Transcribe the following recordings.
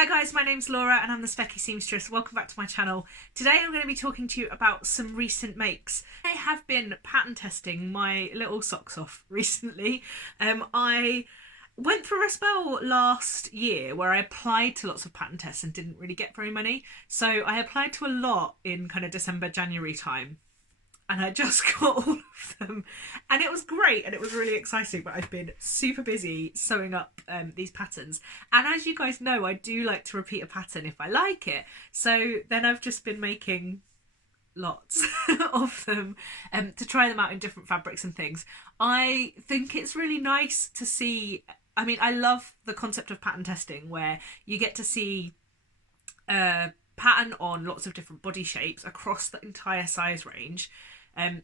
Hi guys, my name's Laura and I'm the Specky Seamstress. Welcome back to my channel. Today I'm going to be talking to you about some recent makes. I have been pattern testing my little socks off recently. I went through a spell last year where I applied to lots of pattern tests and didn't really get very many. So I applied to a lot in kind of December, January time. And I just got all of them and it was great and it was really exciting, but I've been super busy sewing up these patterns, and as you guys know, I do like to repeat a pattern if I like it, so then I've just been making lots of them to try them out in different fabrics and things. I think it's really nice to see, I mean, I love the concept of pattern testing where you get to see pattern on lots of different body shapes across the entire size range.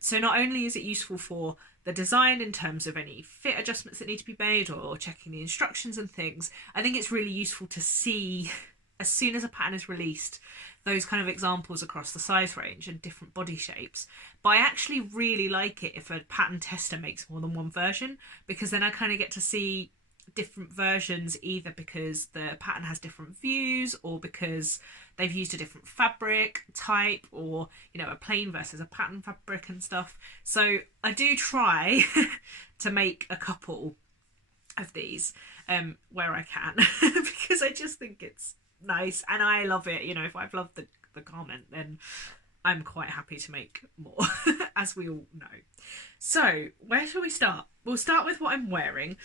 So not only is it useful for the design in terms of any fit adjustments that need to be made or checking the instructions and things, I think it's really useful to see as soon as a pattern is released those kind of examples across the size range and different body shapes. But I actually really like it if a pattern tester makes more than one version, because then I kind of get to see different versions, either because the pattern has different views or because they've used a different fabric type, or you know, a plain versus a pattern fabric and stuff. So I do try to make a couple of these where I can because I just think it's nice and I love it. You know, if I've loved the garment, then I'm quite happy to make more as we all know. So where shall we start? We'll start with what I'm wearing.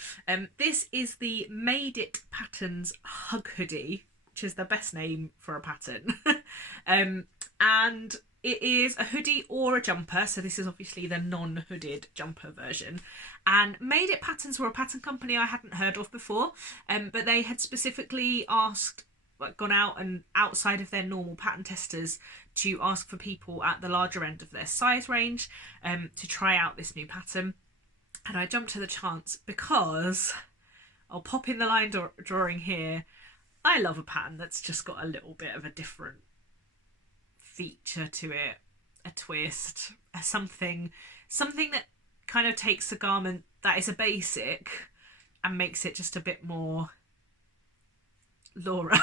This is the Made It Patterns Hug Hoodie, which is the best name for a pattern. And it is a hoodie or a jumper, so this is obviously the non-hooded jumper version. And Made It Patterns were a pattern company I hadn't heard of before, but they had specifically asked, like, gone out and outside of their normal pattern testers to ask for people at the larger end of their size range to try out this new pattern. And I jumped to the chance because I'll pop in the line drawing here. I love a pattern that's just got a little bit of a different feature to it, a twist, something that kind of takes a garment that is a basic and makes it just a bit more Laura.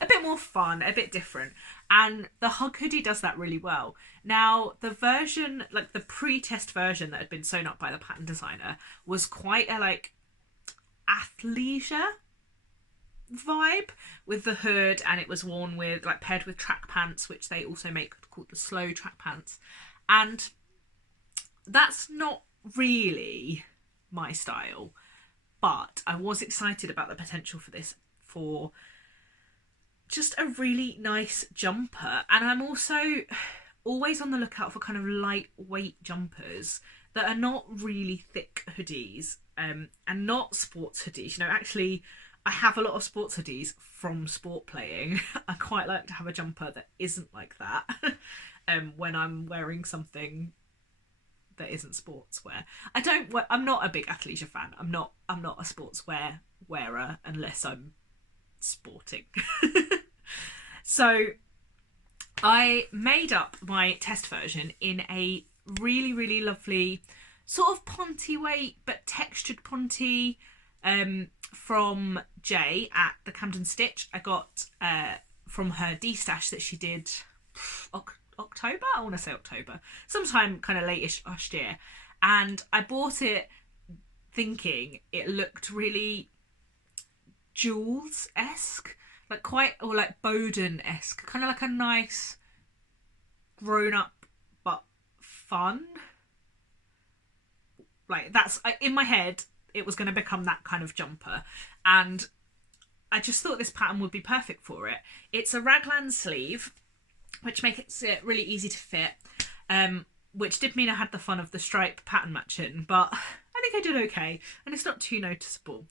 A bit more fun, a bit different, and the Hug Hoodie does that really well. Now the version, like the pre-test version that had been sewn up by the pattern designer, was quite a like athleisure vibe with the hood, and it was worn with, like, paired with track pants, which they also make called the slow track pants, and that's not really my style, but I was excited about the potential for this for just a really nice jumper. And I'm also always on the lookout for kind of lightweight jumpers that are not really thick hoodies and not sports hoodies. You know, actually I have a lot of sports hoodies from sport playing. I quite like to have a jumper that isn't like that when I'm wearing something that isn't sportswear. I'm not a big athleisure fan. I'm not a sportswear wearer unless I'm sporting. So I made up my test version in a really lovely sort of ponty weight but textured ponty from Jay at the Camden Stitch. I got from her D-stash that she did October, I want to say October, sometime kind of late-ish last year, and I bought it thinking it looked really Jules-esque, like quite, or like Bowden-esque, kind of like a nice grown-up but fun, like, that's in my head it was going to become that kind of jumper, and I just thought this pattern would be perfect for it. It's a raglan sleeve, which makes it really easy to fit, which did mean I had the fun of the stripe pattern matching, but I think I did okay, and it's not too noticeable.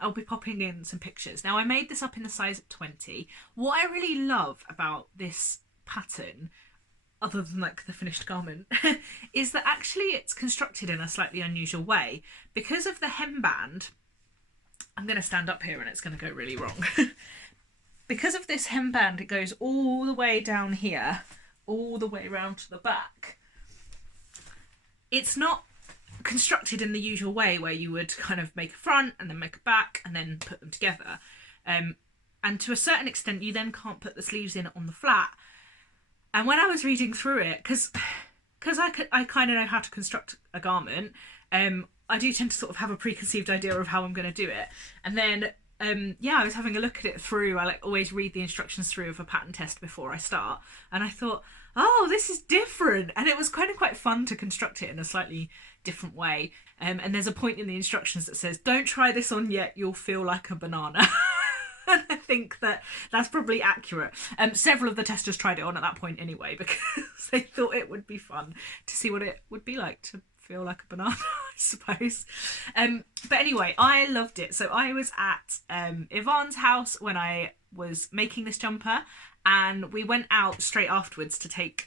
I'll be popping in some pictures. Now I made this up in the size of 20. What I really love about this pattern, other than like the finished garment, is that actually it's constructed in a slightly unusual way. Because of the hemband, I'm going to stand up here and it's going to go really wrong. Because of this hemband, it goes all the way down here, all the way around to the back. It's not constructed in the usual way where you would kind of make a front and then make a back and then put them together. and to a certain extent you then can't put the sleeves in on the flat. And when I was reading through it, because I kind of know how to construct a garment, I do tend to sort of have a preconceived idea of how I'm going to do it. And then I was having a look at it through. I like always read the instructions through of a pattern test before I start, and I thought, oh, this is different, and it was kind of quite fun to construct it in a slightly different way. And there's a point in the instructions that says, don't try this on yet, you'll feel like a banana. And I think that that's probably accurate. Several of the testers tried it on at that point anyway, because they thought it would be fun to see what it would be like to feel like a banana, I suppose. But anyway, I loved it. So I was at Yvonne's house when I was making this jumper, and we went out straight afterwards to take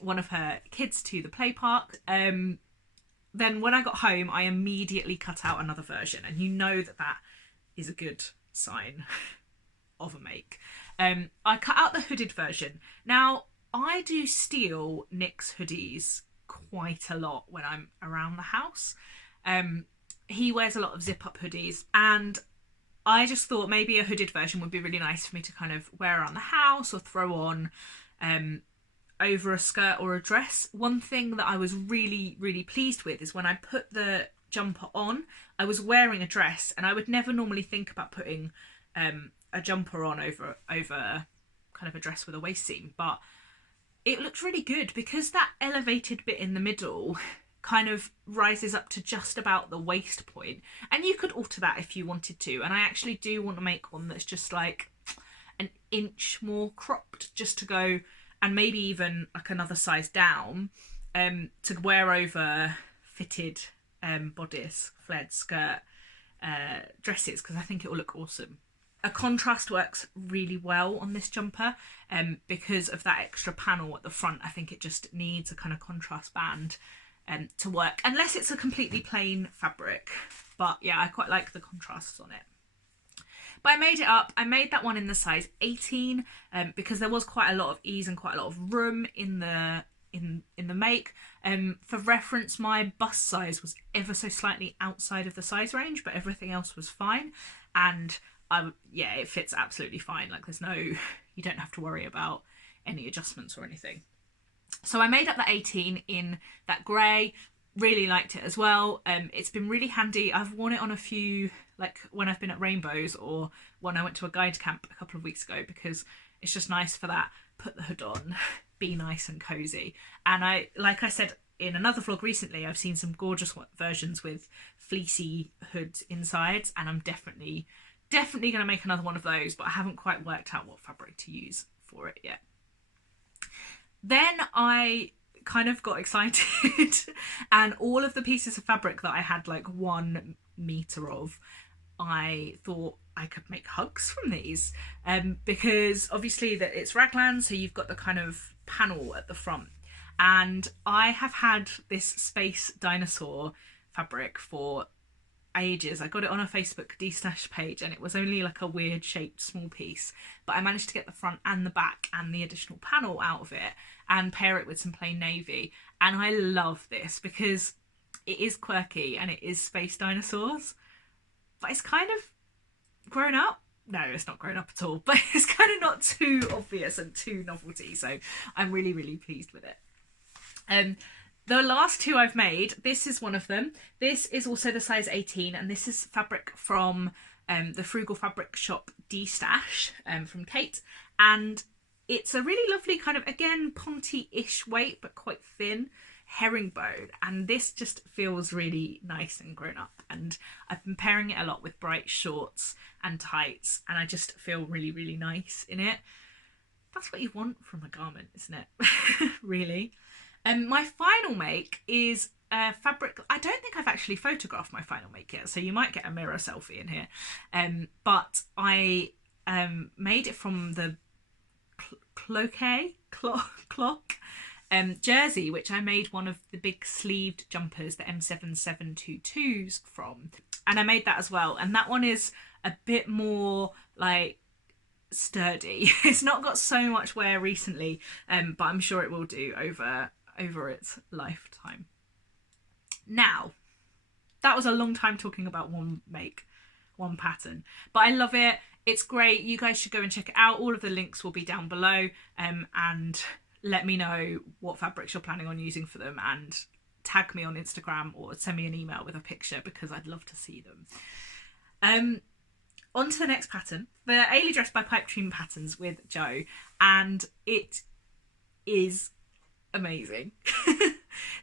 one of her kids to the play park. Then when I got home, I immediately cut out another version, and you know that that is a good sign of a make. I cut out the hooded version. Now, I do steal Nick's hoodies quite a lot when I'm around the house. He wears a lot of zip-up hoodies, and I just thought maybe a hooded version would be really nice for me to kind of wear around the house or throw on over a skirt or a dress. One thing that I was really, really pleased with is when I put the jumper on, I was wearing a dress, and I would never normally think about putting a jumper on over kind of a dress with a waist seam, but it looked really good because that elevated bit in the middle kind of rises up to just about the waist point, and you could alter that if you wanted to. And I actually do want to make one that's just like an inch more cropped, just to go, and maybe even like another size down, to wear over fitted bodice, flared skirt dresses, because I think it will look awesome. A contrast works really well on this jumper because of that extra panel at the front. I think it just needs a kind of contrast band to work, unless it's a completely plain fabric. But yeah, I quite like the contrasts on it. But I made it up. I made that one in the size 18 because there was quite a lot of ease and quite a lot of room in the make. For reference, my bust size was ever so slightly outside of the size range, but everything else was fine. And it fits absolutely fine. Like, there's no, you don't have to worry about any adjustments or anything. So I made up that 18 in that grey. Really liked it as well. It's been really handy. I've worn it on a few, like when I've been at Rainbows or when I went to a guide camp a couple of weeks ago, because it's just nice for that. Put the hood on, be nice and cozy. And like I said in another vlog recently, I've seen some gorgeous versions with fleecy hoods insides, and I'm definitely going to make another one of those, but I haven't quite worked out what fabric to use for it yet. Then I kind of got excited and all of the pieces of fabric that I had like 1 meter of, I thought I could make hugs from these, because obviously that it's raglan, so you've got the kind of panel at the front, and I have had this space dinosaur fabric for ages. I got it on a Facebook de-stash page, and it was only like a weird shaped small piece, but I managed to get the front and the back and the additional panel out of it and pair it with some plain navy. And I love this because it is quirky and it is space dinosaurs, but it's kind of grown up. No, it's not grown up at all, but it's kind of not too obvious and too novelty, so I'm really, really pleased with it. The last two I've made, this is one of them. This is also the size 18, and this is fabric from the Frugal Fabric Shop de-stash from Kate. And it's a really lovely kind of, again, ponty-ish weight, but quite thin herringbone. And this just feels really nice and grown up. And I've been pairing it a lot with bright shorts and tights, and I just feel really, really nice in it. That's what you want from a garment, isn't it? Really. My final make is fabric. I don't think I've actually photographed my final make yet, so you might get a mirror selfie in here. But I made it from the clock jersey, which I made one of the big sleeved jumpers, the M7722s from. And I made that as well. And that one is a bit more like sturdy. It's not got so much wear recently, but I'm sure it will do over its lifetime. Now, that was a long time talking about one make, one pattern, but I love it. It's great. You guys should go and check it out. All of the links will be down below, and let me know what fabrics you're planning on using for them, and tag me on Instagram or send me an email with a picture because I'd love to see them. On to the next pattern, the Eilidh dress by Pipedream Patterns with Jo, and it is amazing.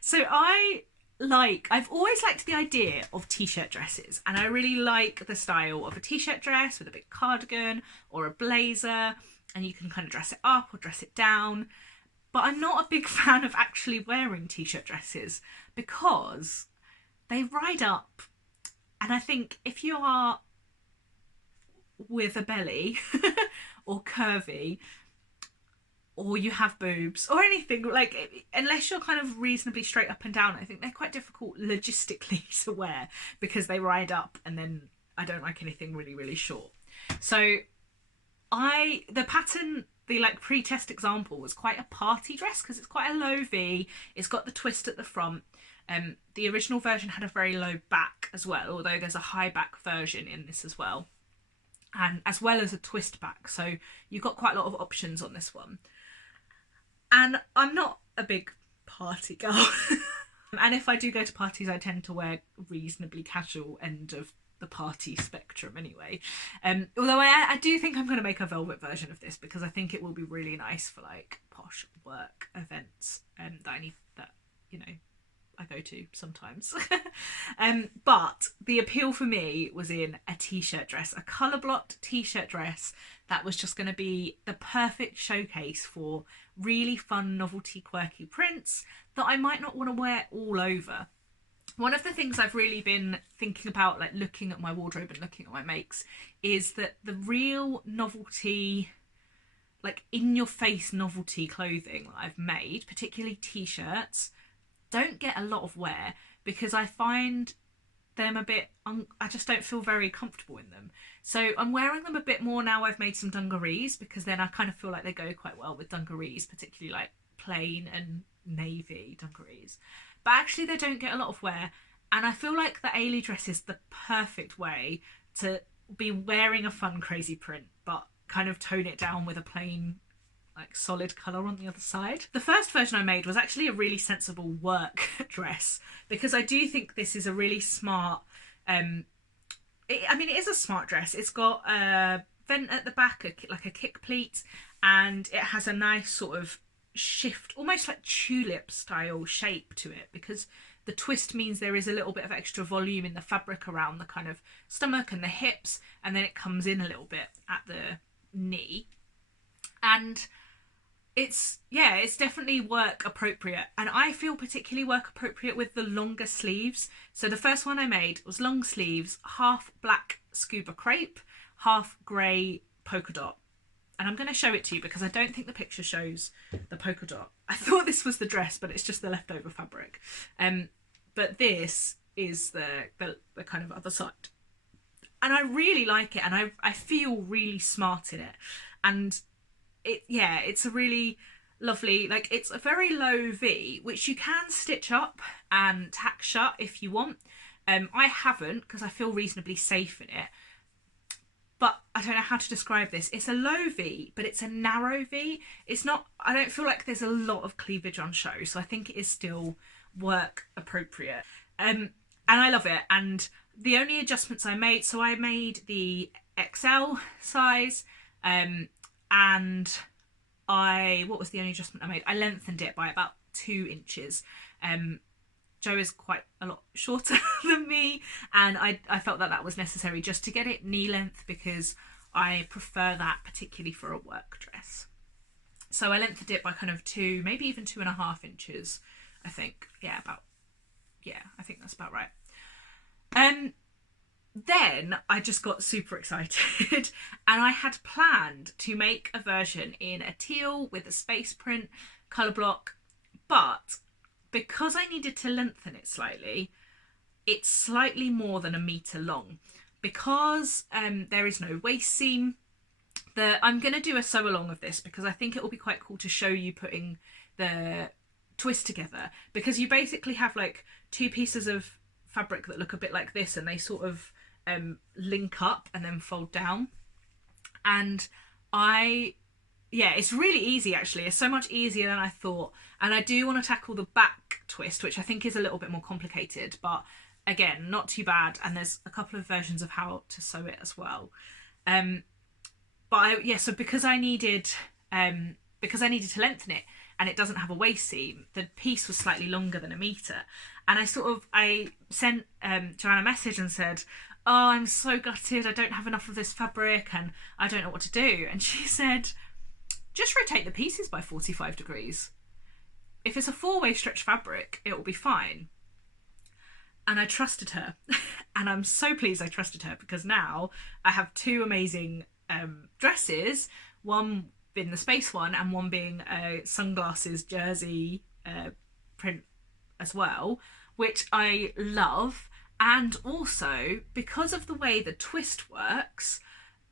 So I've always liked the idea of t-shirt dresses, and I really like the style of a t-shirt dress with a big cardigan or a blazer, and you can kind of dress it up or dress it down. But I'm not a big fan of actually wearing t-shirt dresses because they ride up, and I think if you are with a belly or curvy, or you have boobs or anything, like, unless you're kind of reasonably straight up and down, I think they're quite difficult logistically to wear because they ride up, and then I don't like anything really, really short. So the pattern, the like pre-test example, was quite a party dress because it's quite a low V. It's got the twist at the front. The original version had a very low back as well, although there's a high back version in this as well, and as well as a twist back. So you've got quite a lot of options on this one. And I'm not a big party girl. And if I do go to parties, I tend to wear reasonably casual end of the party spectrum anyway. Although I do think I'm going to make a velvet version of this because I think it will be really nice for like posh work events that you know, I go to sometimes. But the appeal for me was in a t-shirt dress, a colour blocked t-shirt dress that was just going to be the perfect showcase for really fun, novelty, quirky prints that I might not want to wear all over. One of the things I've really been thinking about, like looking at my wardrobe and looking at my makes, is that the real novelty, like in your face novelty clothing that I've made, particularly t-shirts, don't get a lot of wear because I find them a bit, I just don't feel very comfortable in them. So I'm wearing them a bit more now. I've made some dungarees because then I kind of feel like they go quite well with dungarees, particularly like plain and navy dungarees. But actually they don't get a lot of wear, and I feel like the Eilidh dress is the perfect way to be wearing a fun crazy print but kind of tone it down with a plain like solid colour on the other side. The first version I made was actually a really sensible work dress because I do think this is a really smart, it is a smart dress. It's got a vent at the back, like a kick pleat, and it has a nice sort of shift, almost like tulip style shape to it, because the twist means there is a little bit of extra volume in the fabric around the kind of stomach and the hips, and then it comes in a little bit at the knee. And it's definitely work appropriate, and I feel particularly work appropriate with the longer sleeves. So the first one I made was long sleeves, half black scuba crepe, half grey polka dot. And I'm going to show it to you because I don't think the picture shows the polka dot. I thought this was the dress, but it's just the leftover fabric. But this is the kind of other side. And I really like it, and I feel really smart in it. And it's a really lovely, like, it's a very low V, which you can stitch up and tack shut if you want. I haven't because I feel reasonably safe in it. But I don't know how to describe this. It's a low V, but it's a narrow V. It's not, I don't feel like there's a lot of cleavage on show, so I think it is still work appropriate. And I love it. And the only adjustments I made, so I made the XL size, and what was the only adjustment I made? I lengthened it by about 2 inches. Jo is quite a lot shorter than me, and I felt that was necessary just to get it knee length because I prefer that particularly for a work dress. So I lengthened it by kind of 2, maybe even 2.5 inches, I think. I think that's about right. Then I just got super excited and I had planned to make a version in a teal with a space print colour block, but because I needed to lengthen it slightly, it's slightly more than 1 metre long. Because there is no waist seam, I'm going to do a sew along of this because I think it will be quite cool to show you putting the twist together, because you basically have like 2 pieces of fabric that look a bit like this, and they sort of link up and then fold down. And yeah, it's really easy actually. It's so much easier than I thought. And I do want to tackle the back twist, which I think is a little bit more complicated, but again, not too bad. And there's a couple of versions of how to sew it as well. So because I needed to lengthen it, and it doesn't have a waist seam, the piece was slightly longer than 1 meter. And I sent Joanne a message and said, "Oh, I'm so gutted. I don't have enough of this fabric and I don't know what to do." And she said, "Just rotate the pieces by 45 degrees. If it's a 4-way stretch fabric, it will be fine." And I trusted her. And I'm so pleased I trusted her, because now I have 2 amazing dresses, one being the space one and one being a sunglasses jersey print as well, which I love. And also, because of the way the twist works,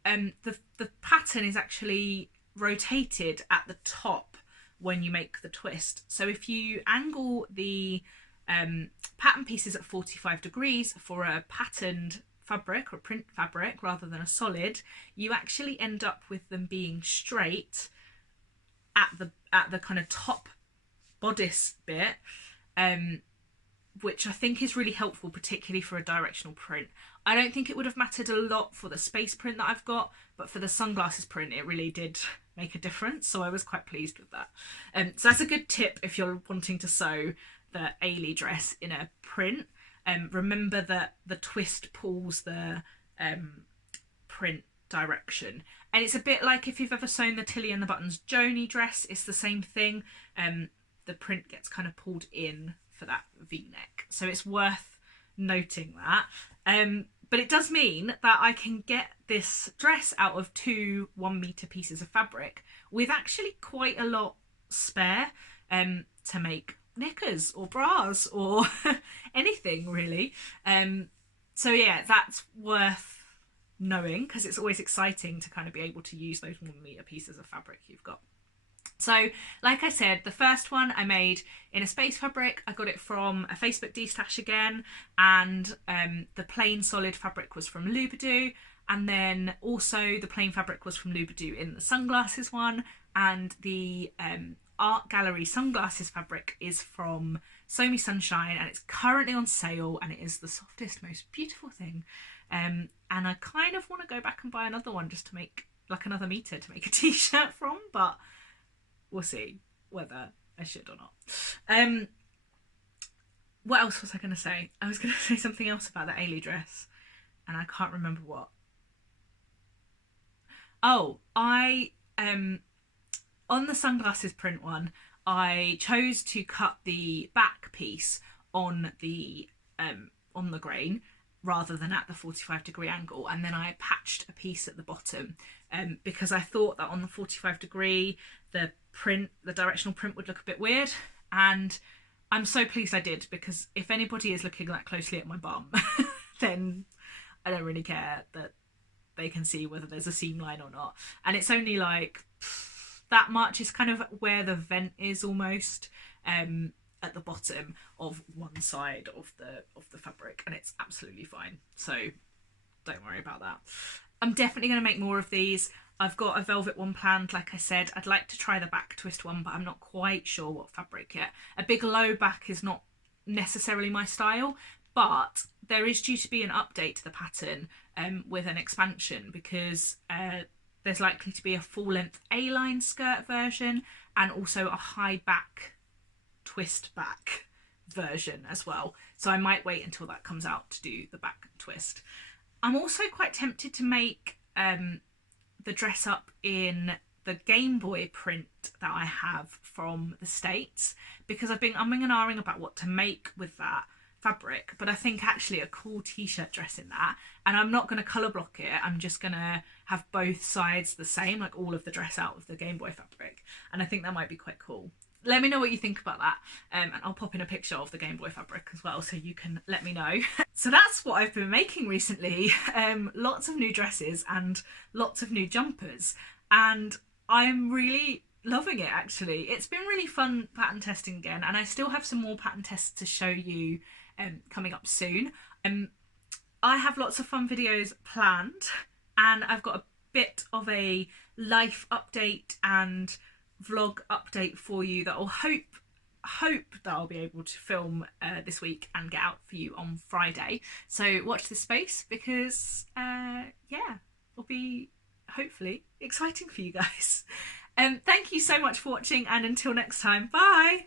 the pattern is actually rotated at the top when you make the twist. So if you angle the pattern pieces at 45 degrees for a patterned fabric or print fabric rather than a solid, you actually end up with them being straight at the kind of top bodice bit, which I think is really helpful, particularly for a directional print. I don't think it would have mattered a lot for the space print that I've got, but for the sunglasses print it really did make a difference, so I was quite pleased with that. So that's a good tip if you're wanting to sew the Eilidh dress in a print. Remember that the twist pulls the print direction, and it's a bit like if you've ever sewn the Tilly and the Buttons Joni dress, it's the same thing. The print gets kind of pulled in for that V-neck, so it's worth noting that. But it does mean that I can get this dress out of 2 1-meter pieces of fabric with actually quite a lot spare to make knickers or bras or anything really. So yeah, that's worth knowing, because it's always exciting to kind of be able to use those 1-meter pieces of fabric you've got. So like I said, the first one I made in a space fabric. I got it from a Facebook D-stash again, and the plain solid fabric was from Lubadoo, and then also the plain fabric was from Lubadoo in the sunglasses one, and the art gallery sunglasses fabric is from Sew Me Sunshine, and it's currently on sale, and it is the softest, most beautiful thing. And I kind of want to go back and buy another one just to make like another meter to make a t-shirt from, but we'll see whether I should or not. What else was I going to say? I was going to say something else about the Eilidh dress, and I can't remember what. Oh, on the sunglasses print one, I chose to cut the back piece on the grain rather than at the 45-degree angle, and then I patched a piece at the bottom because I thought that on the 45-degree the directional print would look a bit weird, and I'm so pleased I did, because if anybody is looking that closely at my bum then I don't really care that they can see whether there's a seam line or not, and it's only like that much. Is kind of where the vent is almost at the bottom of one side of the fabric, and it's absolutely fine, so don't worry about that. I'm definitely going to make more of these. I've got a velvet one planned, like I said. I'd like to try the back twist one, but I'm not quite sure what fabric yet. A big low back is not necessarily my style, but there is due to be an update to the pattern with an expansion, because there's likely to be a full-length A-line skirt version and also a high back twist back version as well. So I might wait until that comes out to do the back twist. I'm also quite tempted to make the dress up in the Game Boy print that I have from the States, because I've been umming and ahhing about what to make with that fabric, but I think actually a cool t-shirt dress in that, and I'm not going to colour block it, I'm just going to have both sides the same, like all of the dress out of the Game Boy fabric, and I think that might be quite cool. Let me know what you think about that, and I'll pop in a picture of the Game Boy fabric as well so you can let me know. So that's what I've been making recently. Lots of new dresses and lots of new jumpers, and I'm really loving it actually. It's been really fun pattern testing again, and I still have some more pattern tests to show you coming up soon. I have lots of fun videos planned, and I've got a bit of a life update and vlog update for you that I'll hope that I'll be able to film this week and get out for you on Friday. So watch this space, because yeah, it'll be hopefully exciting for you guys. Thank you so much for watching, and until next time, bye.